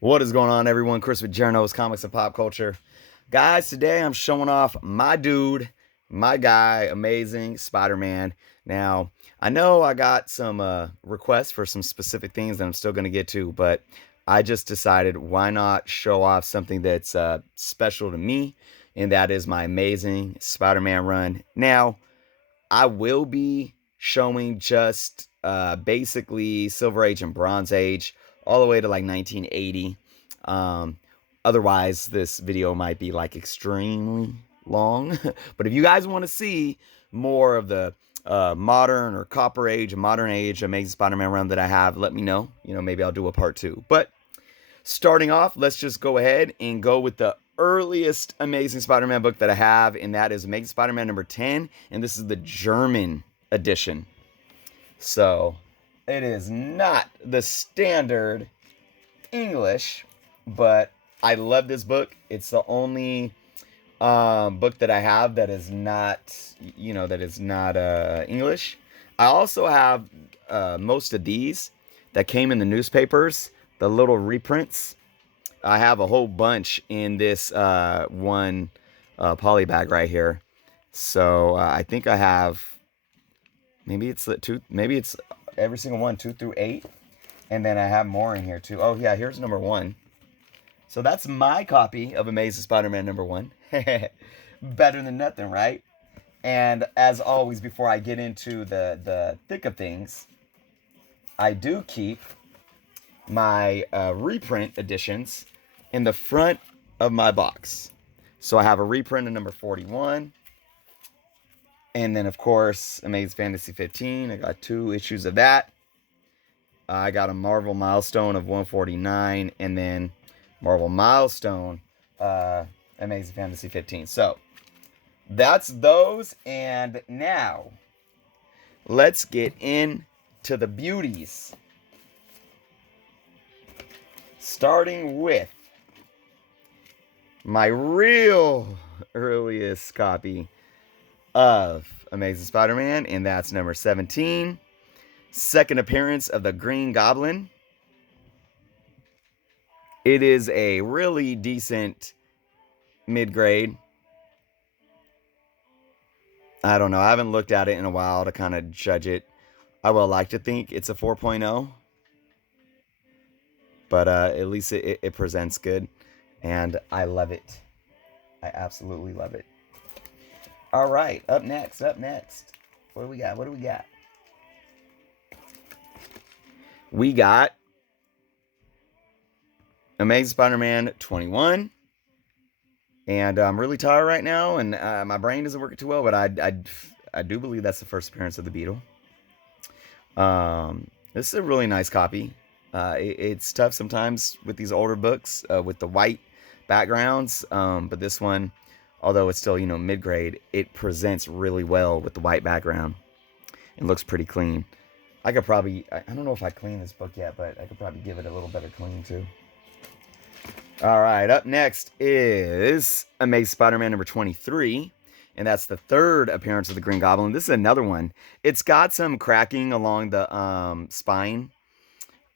What is going on, everyone? Chris with Journos, Comics and Pop Culture. Guys, today I'm showing off my dude, my guy, amazing Spider-Man. Now, I know I got some requests for some specific things that I'm still going to get to, but I just decided why not show off something that's special to me, and that is my amazing Spider-Man run. Now, I will be showing just basically Silver Age and Bronze Age, all the way to like 1980. Um, Otherwise, this video might be like extremely long. But if you guys want to see more of the modern or Copper Age, Modern Age Amazing Spider-Man run that I have, let me know. Maybe I'll do a part two. But starting off, let's just go ahead and go with the earliest Amazing Spider-Man book that I have, and that is Amazing Spider-Man number 10, and this is the German edition. So, it is not the standard English, but I love this book. It's the only book that I have that is not, English. I also have most of these that came in the newspapers, the little reprints. I have a whole bunch in this one poly bag right here. So I think I have, maybe it's every single one, 2 through 8. And then I have more in here too. Oh yeah, here's number 1. So that's my copy of Amazing Spider-Man number 1. Better than nothing, right? And as always, before I get into the thick of things, I do keep my reprint editions in the front of my box. So I have a reprint of number 41. And then, of course, Amazing Fantasy 15. I got 2 issues of that. I got a Marvel Milestone of 149. And then Marvel Milestone Amazing Fantasy 15. So that's those. And now let's get into the beauties. Starting with my real earliest copy of Amazing Spider-Man, and that's number 17. Second appearance of the Green Goblin. It is a really decent mid-grade. I don't know. I haven't looked at it in a while to kind of judge it. I would like to think it's a 4.0. But at least it presents good. And I love it. I absolutely love it. All right, up next. What do we got? We got Amazing Spider-Man 21. And I'm really tired right now, and my brain doesn't work too well, but I do believe that's the first appearance of the Beetle. This is a really nice copy. It's tough sometimes with these older books with the white backgrounds, but this one, although it's still, mid-grade, it presents really well with the white background. It looks pretty clean. I don't know if I cleaned this book yet, but I could probably give it a little better clean too. All right, up next is Amazing Spider-Man number 23, and that's the third appearance of the Green Goblin. This is another one. It's got some cracking along the spine,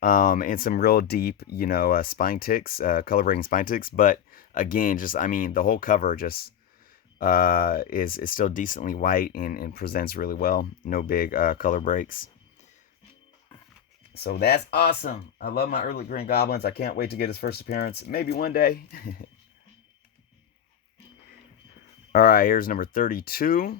and some real deep, spine ticks, color-breaking spine ticks. But again, the whole cover just is still decently white and presents really well. No big color breaks. So that's awesome. I love my early Green Goblins. I can't wait to get his first appearance. Maybe one day. All right, here's number 32.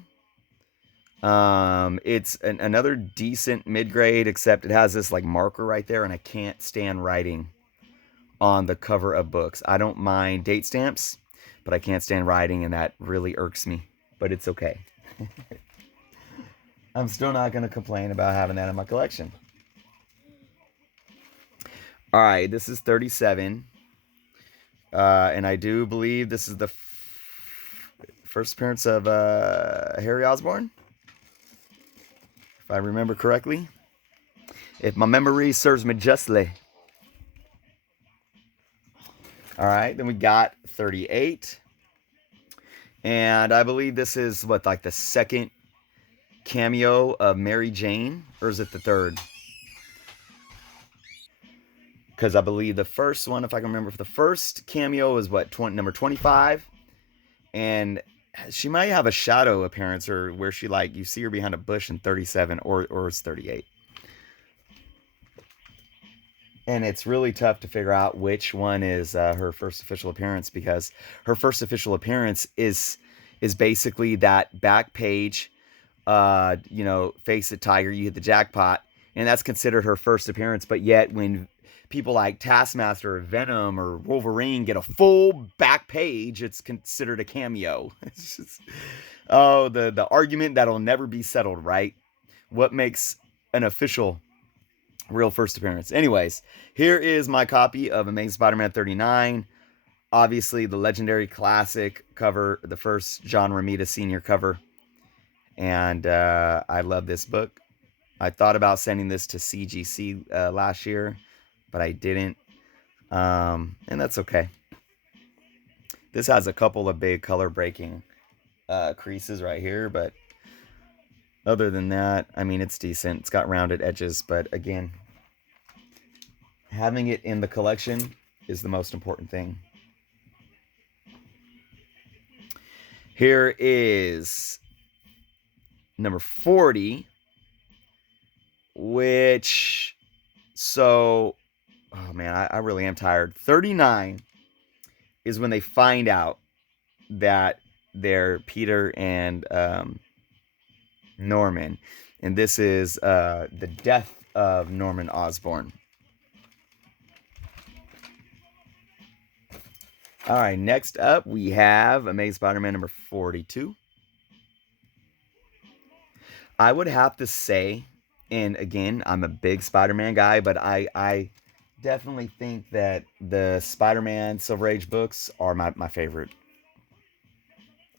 It's another decent mid-grade, except it has this like marker right there, and I can't stand writing on the cover of books. I don't mind date stamps, but I can't stand writing, and that really irks me. But it's okay. I'm still not going to complain about having that in my collection. All right, this is 37. And I do believe this is the first appearance of Harry Osborn, if I remember correctly. If my memory serves me justly. All right, then we got 38. And I believe this is, like the second cameo of Mary Jane? Or is it the third? because I believe the first one, if I can remember, the first cameo is what, number 25, and she might have a shadow appearance, or where she, like, you see her behind a bush in 37, or it's 38. And it's really tough to figure out which one is her first official appearance, because her first official appearance is basically that back page, face it, tiger, you hit the jackpot, and that's considered her first appearance. But yet, when people like Taskmaster or Venom or Wolverine get a full back page, it's considered a cameo. It's just, oh, the argument that'll never be settled, right? What makes an official real first appearance? Anyways, here is my copy of Amazing Spider-Man 39. Obviously, the legendary classic cover, the first John Romita Sr. cover. And I love this book. I thought about sending this to CGC last year, but I didn't. And that's okay. This has a couple of big color breaking creases right here, but other than that, I mean, it's decent. It's got rounded edges, but again, having it in the collection is the most important thing. Here is number 40, which, so, oh man, I really am tired. 39 is when they find out that they're Peter and Norman. And this is the death of Norman Osborn. All right, next up we have Amazing Spider-Man number 42. I would have to say, and again, I'm a big Spider-Man guy, but I definitely think that the Spider-Man Silver Age books are my favorite,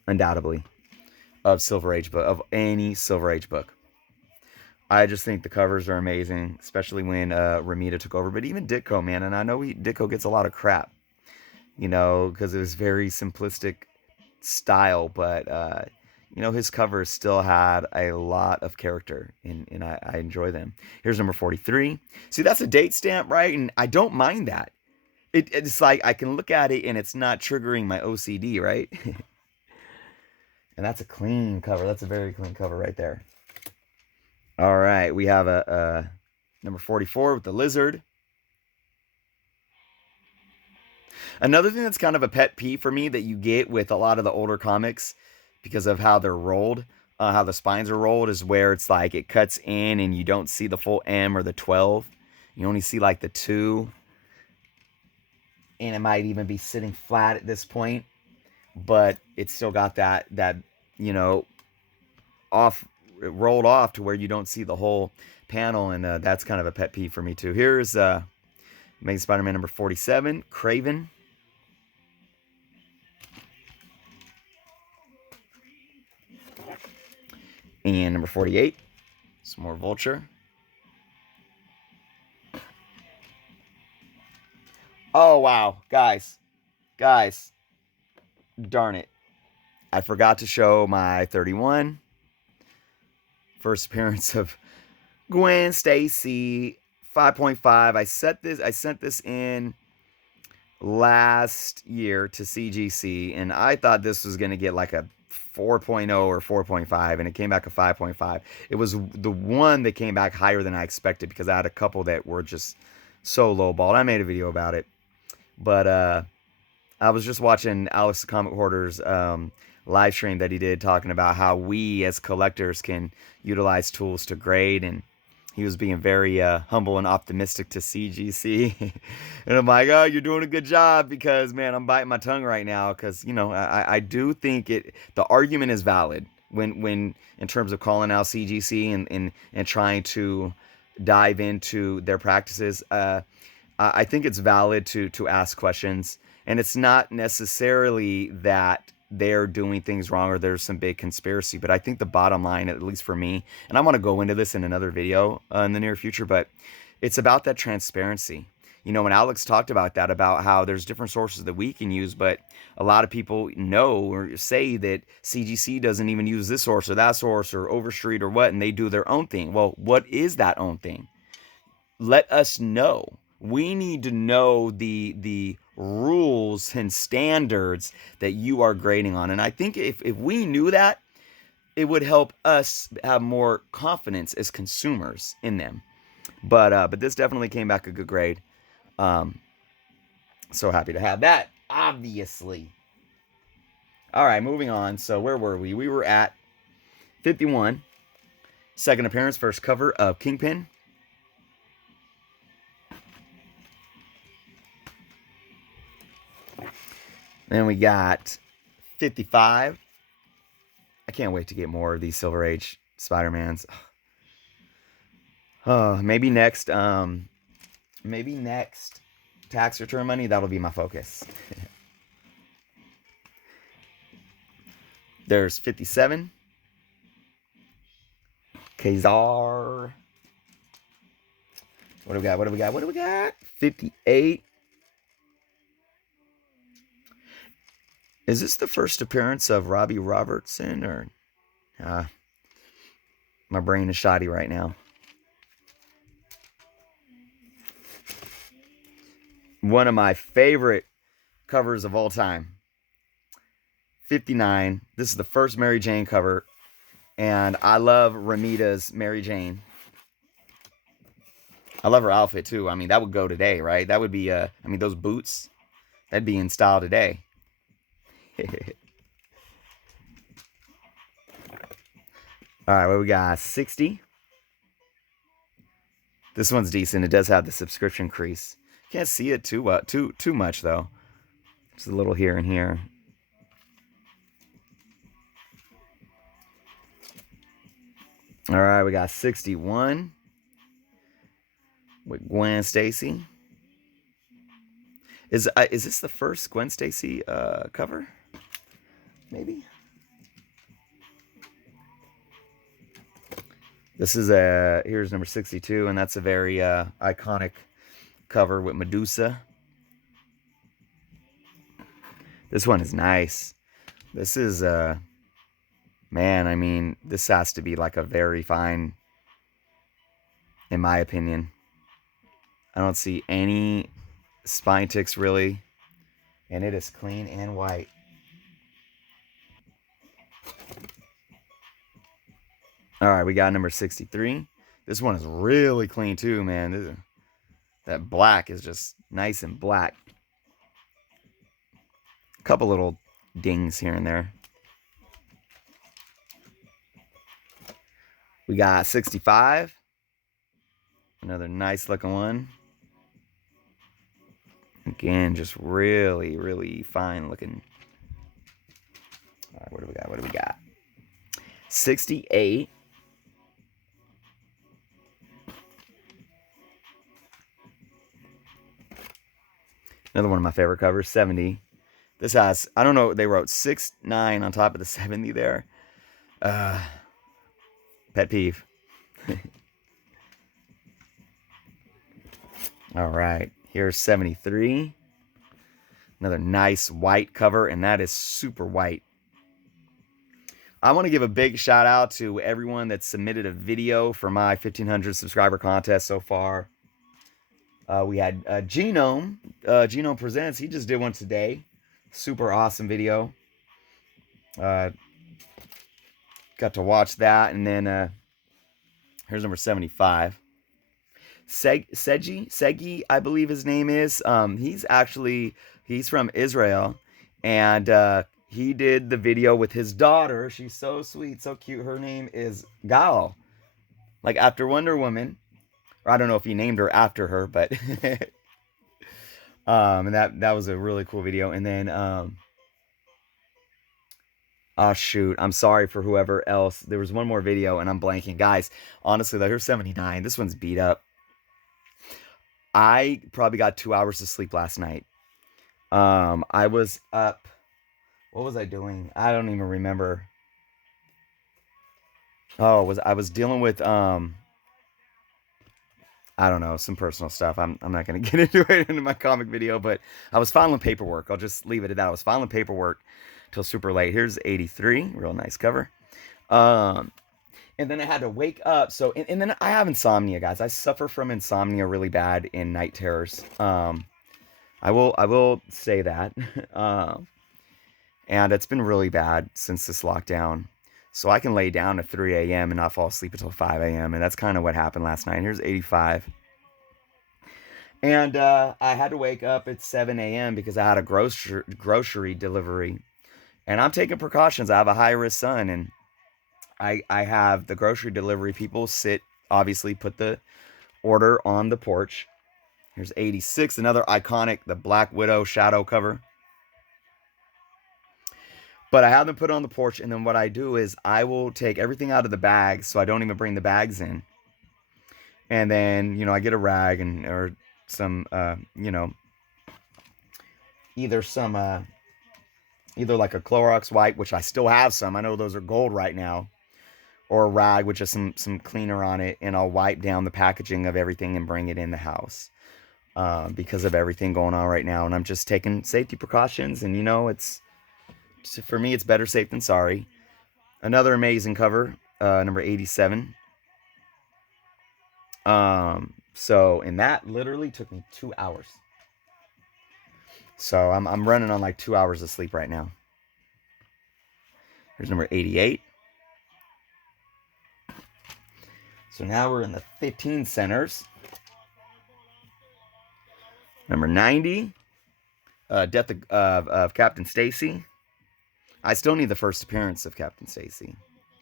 undoubtedly, of Silver Age book, of any Silver Age book. I just think the covers are amazing, especially when Romita took over. But even Ditko, man, and I know Ditko gets a lot of crap, because it was very simplistic style, but his covers still had a lot of character, and I enjoy them. Here's number 43. See, that's a date stamp, right? And I don't mind that. It's like I can look at it and it's not triggering my OCD, right? And that's a clean cover. That's a very clean cover right there. All right, we have a number 44 with the lizard. Another thing that's kind of a pet peeve for me that you get with a lot of the older comics, because of how they're rolled, how the spines are rolled, is where it's like it cuts in and you don't see the full M or the 12. You only see like the 2. And it might even be sitting flat at this point, but it's still got that rolled off to where you don't see the whole panel, and that's kind of a pet peeve for me too. Here's Amazing Spider-Man number 47, Kraven. And number 48, some more Vulture. Oh, wow. Guys. Darn it. I forgot to show my 31. First appearance of Gwen Stacy, 5.5. I sent this in last year to CGC, and I thought this was going to get like a 4.0 or 4.5, and it came back a 5.5. It was the one that came back higher than I expected, because I had a couple that were just so lowballed. I made a video about it, but I was just watching Alex the Comic Hoarder's live stream that he did, talking about how we as collectors can utilize tools to grade, and he was being very humble and optimistic to CGC. And I'm like, oh, you're doing a good job, because, man, I'm biting my tongue right now, because, I do think the argument is valid when in terms of calling out CGC and trying to dive into their practices. I think it's valid to ask questions, and it's not necessarily that they're doing things wrong or there's some big conspiracy. But I think the bottom line, at least for me, and I want to go into this in another video in the near future, but it's about that transparency. When Alex talked about that, about how there's different sources that we can use, but a lot of people know or say that CGC doesn't even use this source or that source or Overstreet or what, and they do their own thing. Well, what is that own thing? Let us know. we need to know the rules and standards that you are grading on. And I think if we knew that, it would help us have more confidence as consumers in them. But this definitely came back a good grade. Um, so happy to have that, obviously. All right, moving on. So where were we? We were at 51. Second appearance, first cover of Kingpin. Then we got 55. I can't wait to get more of these Silver Age Spider-Mans. Maybe next tax return money, that'll be my focus. There's 57. Kazar. What do we got? What do we got? What do we got? 58. Is this the first appearance of Robbie Robertson? Or my brain is shoddy right now. One of my favorite covers of all time. 59. This is the first Mary Jane cover. And I love Ramita's Mary Jane. I love her outfit too. I mean, that would go today, right? That would be, I mean, those boots, that'd be in style today. All right, what we got? 60. This one's decent. It does have the subscription crease. Can't see it too much though. Just a little here and here. All right, we got 61 with Gwen Stacy. Is this the first Gwen Stacy cover? Maybe. This is here's number 62, and that's a very iconic cover with Medusa. This one is nice. This is man, I mean, this has to be like a very fine, in my opinion. I don't see any spine ticks really, and it is clean and white. All right, we got number 63. This one is really clean too, man. That black is just nice and black. A couple little dings here and there. We got 65. Another nice looking one. Again, just really, really fine looking. All right, what do we got? What do we got? 68. Another one of my favorite covers, 70. This has, I don't know, they wrote 6-9 on top of the 70 there. Pet peeve. All right, here's 73. Another nice white cover, and that is super white. I want to give a big shout out to everyone that submitted a video for my 1,500 subscriber contest so far. We had Genome. Genome Presents. He just did one today. Super awesome video. Got to watch that. And then here's number 75. Segi, I believe his name is. He's from Israel. And he did the video with his daughter. She's so sweet, so cute. Her name is Gal. Like after Wonder Woman. Or I don't know if he named her after her, but and that was a really cool video. And then oh shoot, I'm sorry for whoever else. There was one more video and I'm blanking. Guys, honestly, though, here's 79. This one's beat up. I probably got 2 hours of sleep last night. I was up. What was I doing? I don't even remember. Oh, I was dealing with I don't know, some personal stuff. I'm not going to get into it in my comic video, but I was filing paperwork. I'll just leave it at that. I was filing paperwork till super late. Here's 83, real nice cover. And then I had to wake up. So, and then I have insomnia, guys. I suffer from insomnia really bad in night terrors. I will say that. um, and it's been really bad since this lockdown. So I can lay down at 3 a.m. and not fall asleep until 5 a.m. And that's kind of what happened last night. Here's 85. And I had to wake up at 7 a.m. because I had a grocery delivery. And I'm taking precautions. I have a high risk son, and I have the grocery delivery people obviously put the order on the porch. Here's 86, another iconic, the Black Widow shadow cover. But I have them put on the porch, and then what I do is I will take everything out of the bags, so I don't even bring the bags in. And then, I get a rag or some, either some, either like a Clorox wipe, which I still have some. I know those are gold right now. Or a rag with just some cleaner on it, and I'll wipe down the packaging of everything and bring it in the house because of everything going on right now. And I'm just taking safety precautions, and for me, it's better safe than sorry. Another amazing cover, number 87. And that literally took me 2 hours. So I'm running on like 2 hours of sleep right now. Here's number 88. So now we're in the 15 centers. Number 90, Death of Captain Stacy. I still need the first appearance of Captain Stacy.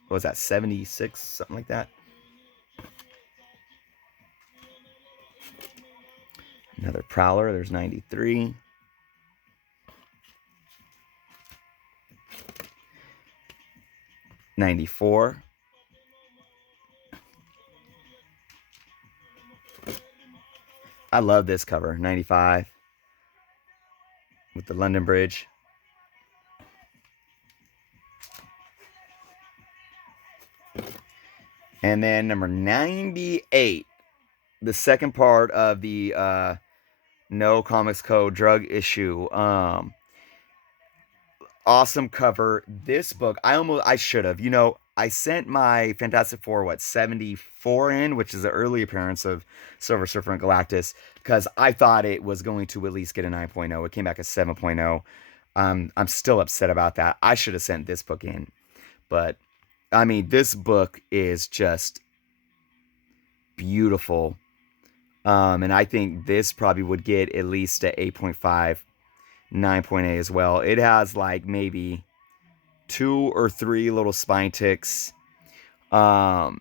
What was that, 76? Something like that. Another Prowler. There's 93. '94. I love this cover. 95. With the London Bridge. And then number 98. The second part of the No Comics Code drug issue. Awesome cover. This book, I should have. I sent my Fantastic Four, 74 in, which is an early appearance of Silver Surfer and Galactus, because I thought it was going to at least get a 9.0. It came back as 7.0. I'm still upset about that. I should have sent this book in. But, this book is just beautiful. And I think this probably would get at least a 8.5, 9.8 as well. It has like maybe 2 or 3 little spine ticks. The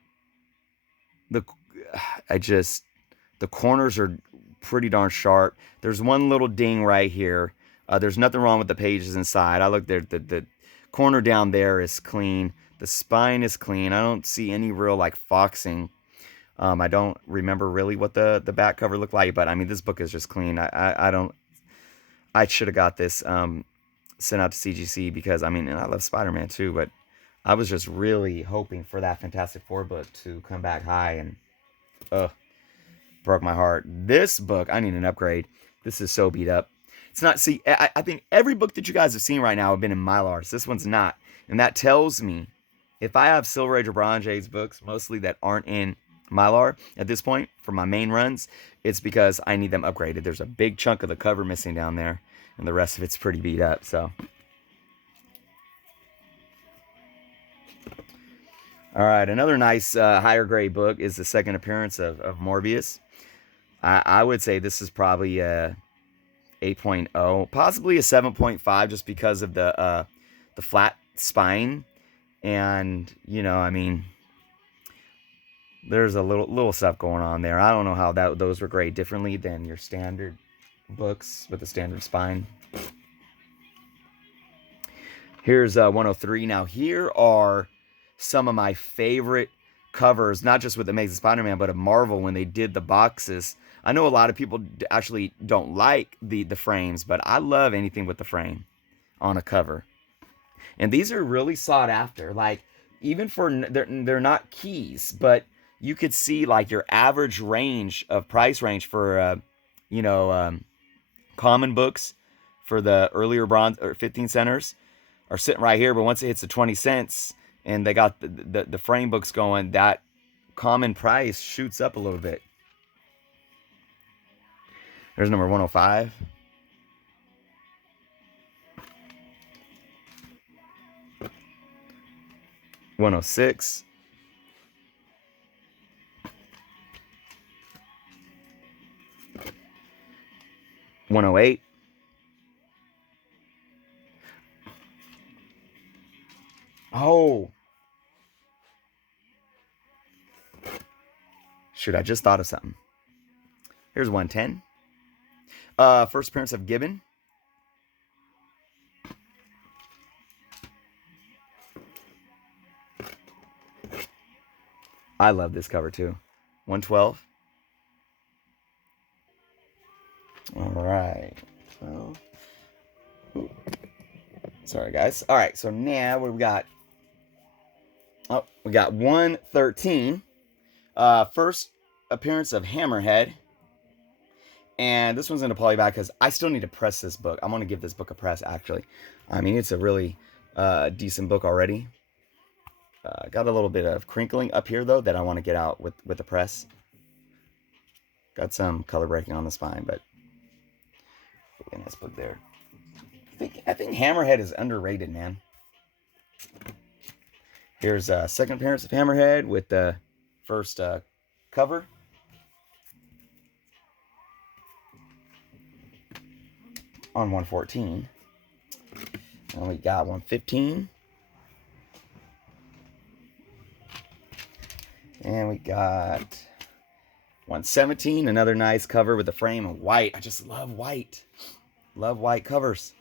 corners are pretty darn sharp. There's one little ding right here. There's nothing wrong with the pages inside. I looked there. The corner down there is clean. The spine is clean. I don't see any real foxing. I don't remember really what the back cover looked like, but this book is just clean. I should have got this sent out to CGC because and I love Spider-Man too, but I was just really hoping for that Fantastic Four book to come back high, and broke my heart. This book, I need an upgrade. This is so beat up. It's not. See, I think every book that you guys have seen right now have been in Mylars. This one's not, and that tells me if I have Silver Age or Bronze Age books, mostly that aren't in Mylar at this point for my main runs, it's because I need them upgraded. There's a big chunk of the cover missing down there, and the rest of it's pretty beat up. So, all right, another nice higher grade book is the second appearance of Morbius. I would say this is probably a 8.0, possibly a 7.5, just because of the flat spine, and there's a little stuff going on there. I don't know how those were graded differently than your standard books with the standard spine. Here's 103. Now here are some of my favorite covers, not just with Amazing Spider-Man, but of Marvel when they did the boxes. I know a lot of people actually don't like the frames, but I love anything with the frame on a cover. And these are really sought after. Even for they're not keys, but you could see your average price range for common books for the earlier bronze or 15 centers are sitting right here, but once it hits the 20 cents, and they got the frame books going, that common price shoots up a little bit. There's number 105. $106. $108. Oh. Shoot, I just thought of something. Here's 110. First appearance of Gibbon. I love this cover too. 112. All right. Well, sorry, guys. All right, so now what we got? Oh, we got 113. First appearance of Hammerhead. And this one's in a polyback because I still need to press this book. I'm going to give this book a press, actually. I mean, it's a really decent book already. Got a little bit of crinkling up here, though, that I want to get out with the press. Got some color breaking on the spine, but in this book there. I think Hammerhead is underrated, man. Here's a second appearance of Hammerhead with the first cover. On 114. And we got 115. And we got 117. Another nice cover with the frame of white. I just love white. Love white covers.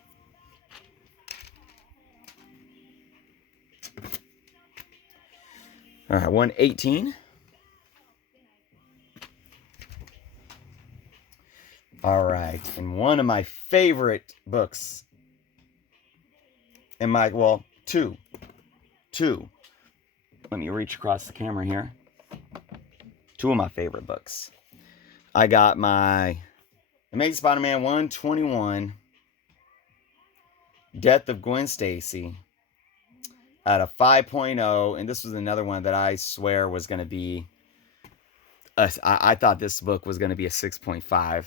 All right, 118. All right, and one of my favorite books, two. Let me reach across the camera here. Two of my favorite books. I got my Amazing Spider-Man 121, Death of Gwen Stacy, at a 5.0, and this was another one that I swear was going to be, I thought this book was going to be a 6.5.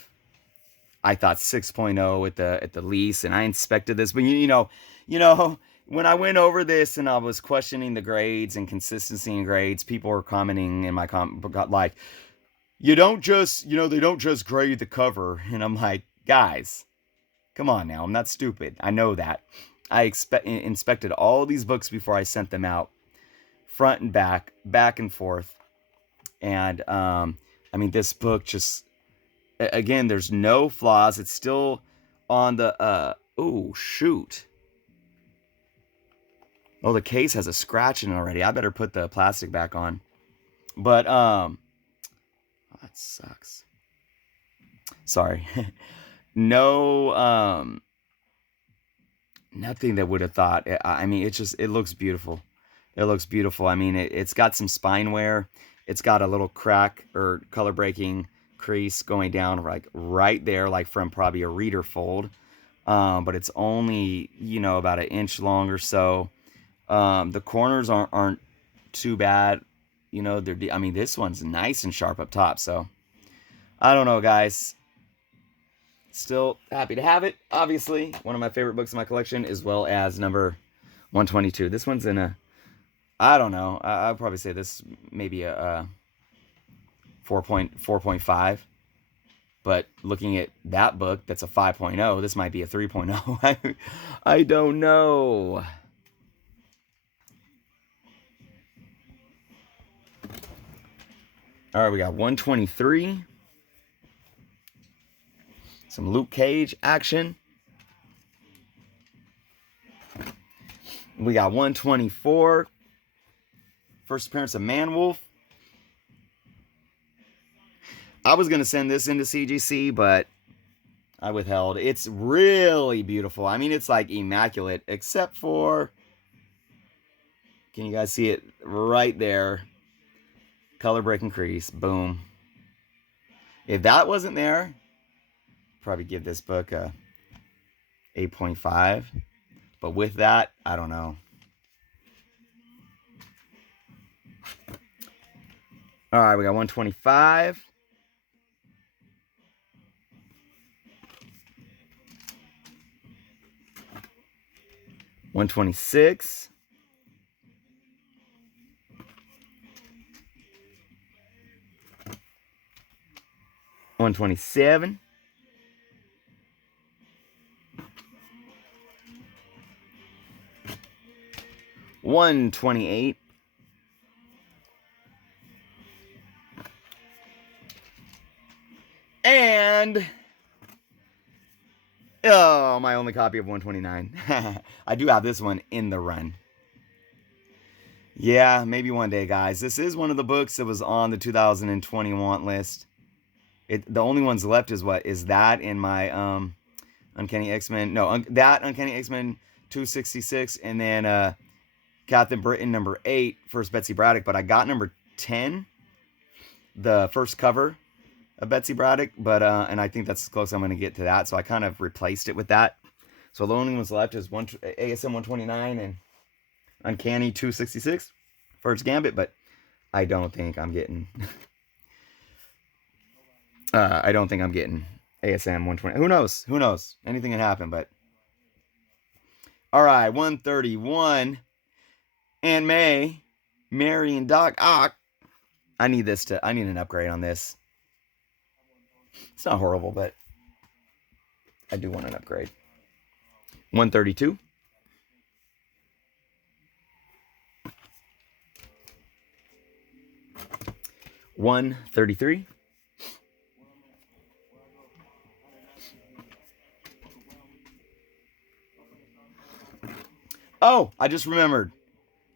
I thought 6.0 at the least, and I inspected this. But you know, when I went over this and I was questioning the grades and consistency in grades, people were commenting in my like, they don't just grade the cover, and I'm like, guys, come on now, I'm not stupid. I know that. I inspected all these books before I sent them out, front and back and forth, and I mean, this book just. Again, there's no flaws. It's still on the, oh, shoot. Oh, the case has a scratch in it already. I better put the plastic back on. But, oh, that sucks. Sorry. No, nothing that would have thought. I mean, it looks beautiful. It looks beautiful. I mean, it's got some spine wear. It's got a little crack or color breaking crease going down like right there, like from probably a reader fold, but it's only about an inch long or so. The corners aren't too bad, I mean, this one's nice and sharp up top, so I don't know, guys. Still happy to have it. Obviously one of my favorite books in my collection, as well as number 122. This one's in a, I don't know, I'll probably say this maybe a 4.5, but looking at that book, that's a 5.0. This might be a 3.0. I don't know. All right, we got 123. Some Luke Cage action. We got 124. First appearance of Man-Wolf. I was going to send this into CGC, but I withheld. It's really beautiful. I mean, it's like immaculate, except for, can you guys see it right there? Color breaking crease. Boom. If that wasn't there, probably give this book a 8.5. But with that, I don't know. All right, we got 125. 126. 127. 128. And oh, my only copy of 129. I do have this one in the run. Yeah, maybe one day, guys. This is one of the books that was on the 2020 want list. The only ones left is what? Is that in my Uncanny X-Men? No, that Uncanny X-Men 266, and then Captain Britain number 8, first Betsy Braddock. But I got number 10, the first cover of Betsy Braddock, but and I think that's as close as I'm going to get to that. So I kind of replaced it with that. So the only ones left is ASM 129 and Uncanny 266, first Gambit. But I don't think I'm getting. I don't think I'm getting ASM 120. Who knows? Who knows? Anything can happen. But all right, 131. Aunt May, Mary, and Doc Ock. I need an upgrade on this. It's not horrible, but I do want an upgrade. 132. 133. 'Oh, I just remembered.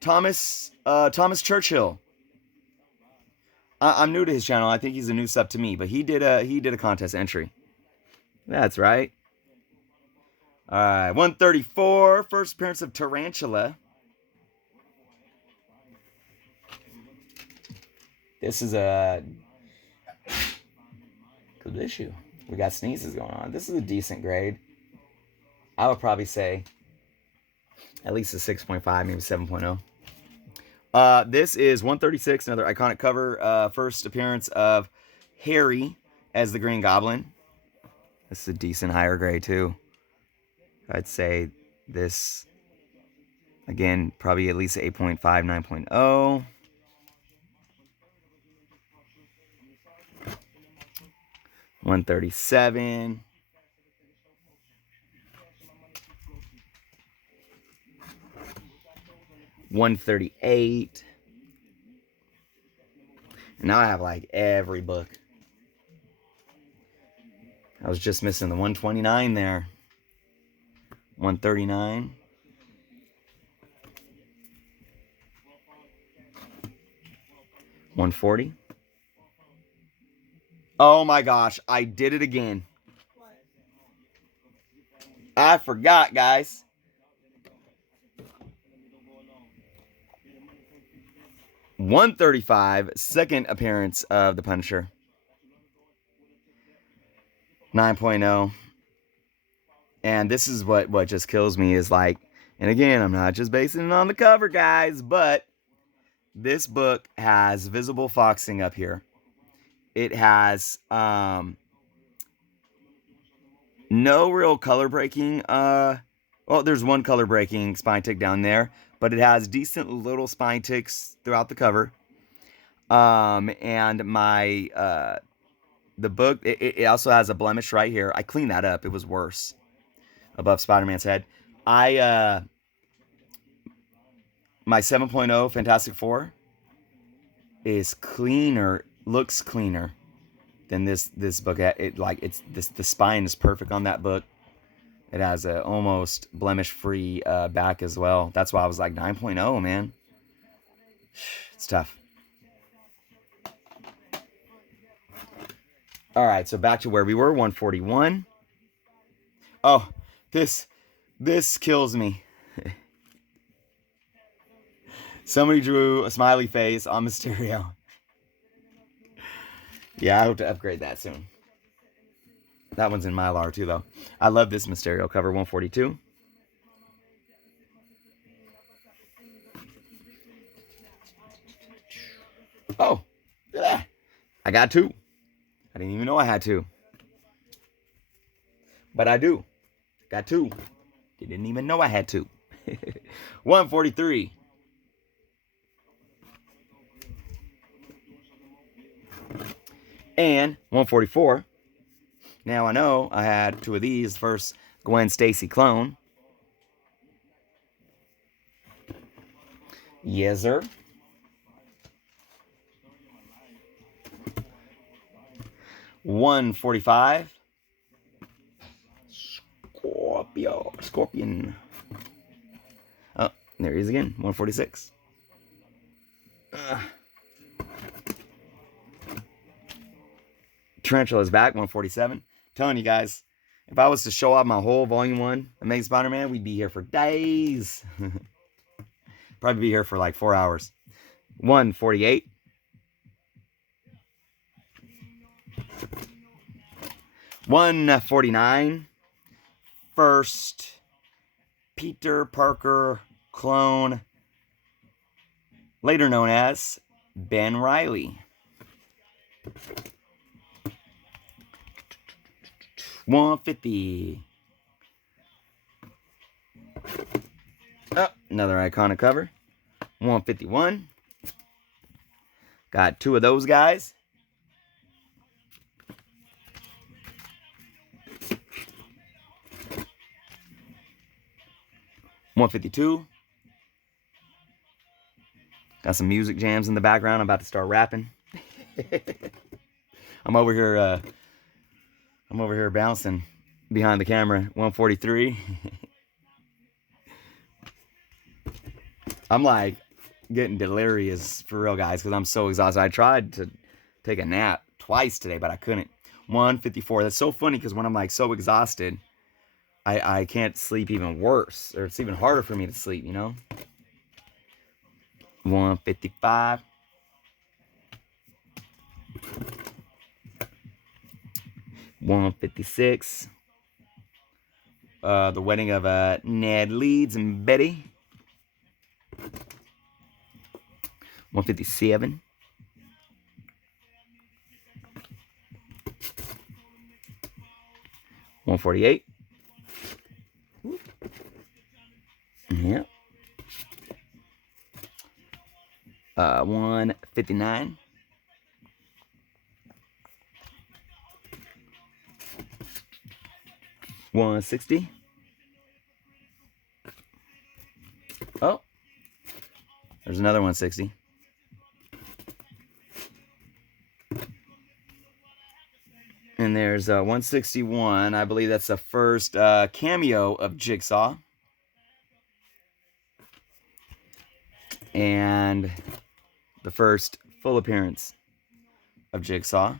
Thomas Churchill. I'm new to his channel. I think he's a new sub to me, but he did a contest entry. That's right. All right, 134. First appearance of Tarantula. This is a good issue. We got sneezes going on. This is a decent grade. I would probably say at least a 6.5, maybe 7.0. This is 136, another iconic cover. First appearance of Harry as the Green Goblin. This is a decent higher grade, too. I'd say this, again, probably at least 8.5, 9.0. $137. $138. And now I have like every book. I was just missing the 129 there. 139. 140. Oh my gosh, I did it again. I forgot, guys. $135, second appearance of the Punisher. 9.0. And this is what just kills me is like, and again, I'm not just basing it on the cover, guys, but this book has visible foxing up here. It has no real color breaking. Well, there's one color breaking spine tick down there, but it has decent little spine ticks throughout the cover. And my the book, it also has a blemish right here. I cleaned that up. It was worse above Spider-Man's head. My 7.0 Fantastic Four is cleaner, looks cleaner than this book. The spine is perfect on that book. It has a almost blemish-free back as well. That's why I was like 9.0, man. It's tough. All right, so back to where we were, 141. Oh, this kills me. Somebody drew a smiley face on Mysterio. Yeah, I hope to upgrade that soon. That one's in Mylar too, though. I love this Mysterio cover, 142. Oh, look at that. I got 2. I didn't even know I had 2. But I do. Got 2. Didn't even know I had 2. 143. And 144. Now I know I had 2 of these. First, Gwen Stacy clone. Yes, sir. 145. Scorpion. Oh, there he is again. 146. Tarantula's back. 147. Telling you guys, if I was to show off my whole Volume 1 Amazing Spider-Man, we'd be here for days. Probably be here for like 4 hours. 148. 149. First Peter Parker clone, later known as Ben Reilly. 150. Oh, another iconic cover. 151. Got 2 of those guys. 152. Got some music jams in the background. I'm about to start rapping. I'm over here bouncing behind the camera. 143. I'm like getting delirious for real, guys, because I'm so exhausted. I tried to take a nap twice today, but I couldn't. 154. That's so funny because when I'm like so exhausted, I can't sleep even worse, or it's even harder for me to sleep, you know? 155. 156. The wedding of Ned Leeds and Betty. 157. 148. Yeah. 159. 160. Oh, there's another 160. And there's 161. I believe that's the first cameo of Jigsaw. And the first full appearance of Jigsaw.